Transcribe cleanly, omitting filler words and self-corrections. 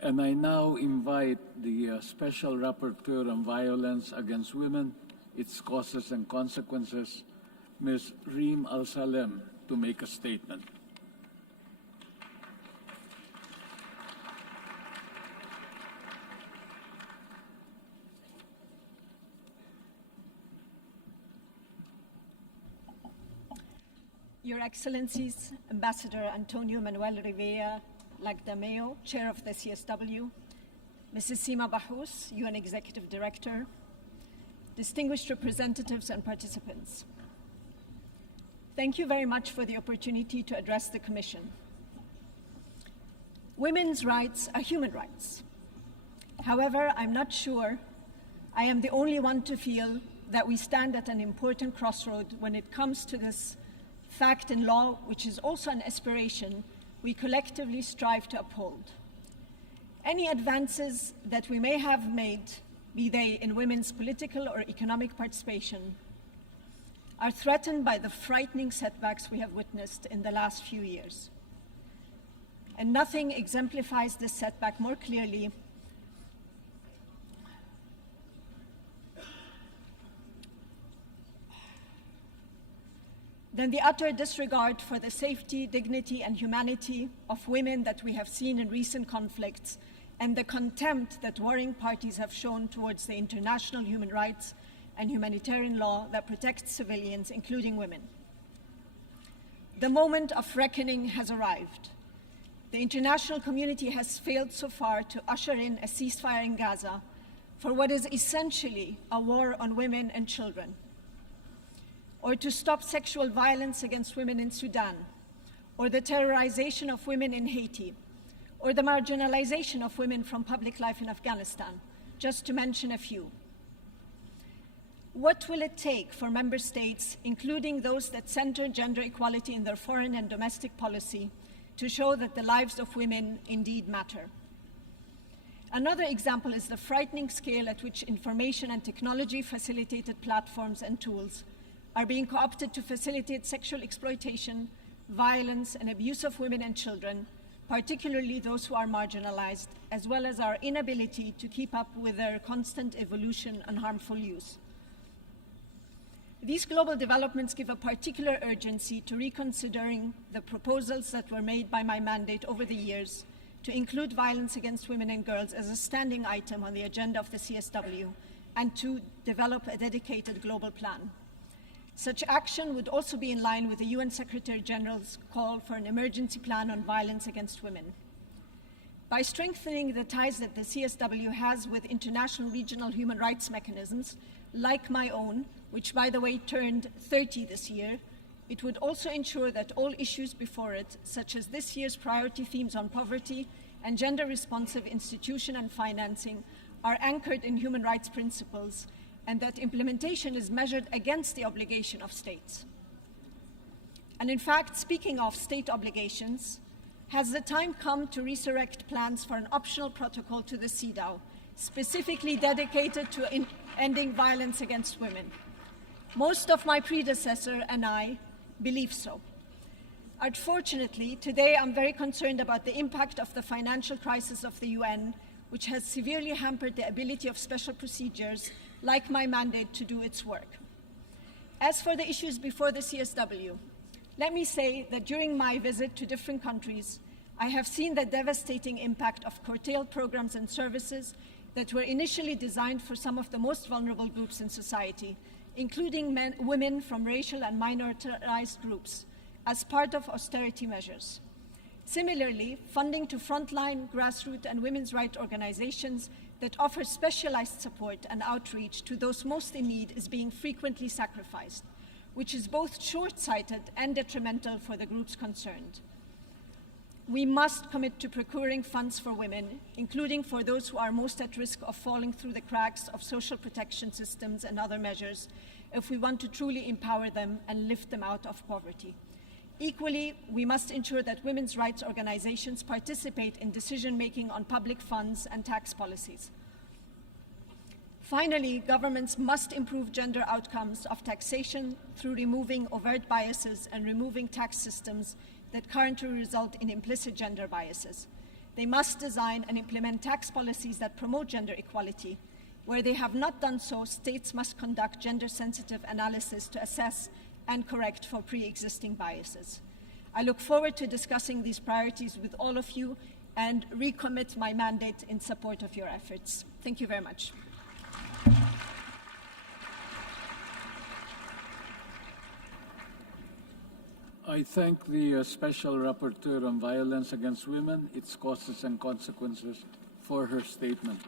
And I now invite the Special Rapporteur on Violence Against Women, Its Causes and Consequences, Ms. Reem Alsalem, to make a statement. Your Excellencies, Ambassador Antonio Manuel Rivera Lagdameo, Chair of the CSW, Mrs. Sima Bahous, UN Executive Director, distinguished representatives and participants. Thank you very much for the opportunity to address the Commission. Women's rights are human rights. However, I'm not sure I am the only one to feel that we stand at an important crossroad when it comes to this fact in law, which is also an aspiration we collectively strive to uphold. Any advances that we may have made, be they in women's political or economic participation, are threatened by the frightening setbacks we have witnessed in the last few years. And nothing exemplifies this setback more clearly than the utter disregard for the safety, dignity, and humanity of women that we have seen in recent conflicts, and the contempt that warring parties have shown towards the international human rights and humanitarian law that protects civilians, including women. The moment of reckoning has arrived. The international community has failed so far to usher in a ceasefire in Gaza for what is essentially a war on women and children, or to stop sexual violence against women in Sudan, or the terrorization of women in Haiti, or the marginalization of women from public life in Afghanistan, just to mention a few. What will it take for member states, including those that center gender equality in their foreign and domestic policy, to show that the lives of women indeed matter? Another example is the frightening scale at which information and technology-facilitated platforms and tools are being co-opted to facilitate sexual exploitation, violence, and abuse of women and children, particularly those who are marginalized, as well as our inability to keep up with their constant evolution and harmful use. These global developments give a particular urgency to reconsidering the proposals that were made by my mandate over the years to include violence against women and girls as a standing item on the agenda of the CSW and to develop a dedicated global plan. Such action would also be in line with the UN Secretary General's call for an emergency plan on violence against women. By strengthening the ties that the CSW has with international regional human rights mechanisms, like my own, which by the way turned 30 this year, it would also ensure that all issues before it, such as this year's priority themes on poverty and gender-responsive institution and financing, are anchored in human rights principles, and that implementation is measured against the obligation of states. And in fact, speaking of state obligations, has the time come to resurrect plans for an optional protocol to the CEDAW, specifically dedicated to ending violence against women? Most of my predecessor and I believe so. Unfortunately, today I'm very concerned about the impact of the financial crisis of the UN, which has severely hampered the ability of special procedures like my mandate to do its work. As for the issues before the CSW, let me say that during my visit to different countries, I have seen the devastating impact of curtailed programs and services that were initially designed for some of the most vulnerable groups in society, including women from racial and minoritized groups, as part of austerity measures. Similarly, funding to frontline, grassroots, and women's rights organizations that offer specialized support and outreach to those most in need is being frequently sacrificed, which is both short-sighted and detrimental for the groups concerned. We must commit to procuring funds for women, including for those who are most at risk of falling through the cracks of social protection systems and other measures, if we want to truly empower them and lift them out of poverty. Equally, we must ensure that women's rights organizations participate in decision-making on public funds and tax policies. Finally, governments must improve gender outcomes of taxation through removing overt biases and removing tax systems that currently result in implicit gender biases. They must design and implement tax policies that promote gender equality. Where they have not done so, states must conduct gender-sensitive analysis to assess and correct for pre-existing biases. I look forward to discussing these priorities with all of you and recommit my mandate in support of your efforts. Thank you very much. I thank the Special Rapporteur on Violence Against Women, its causes and consequences, for her statement.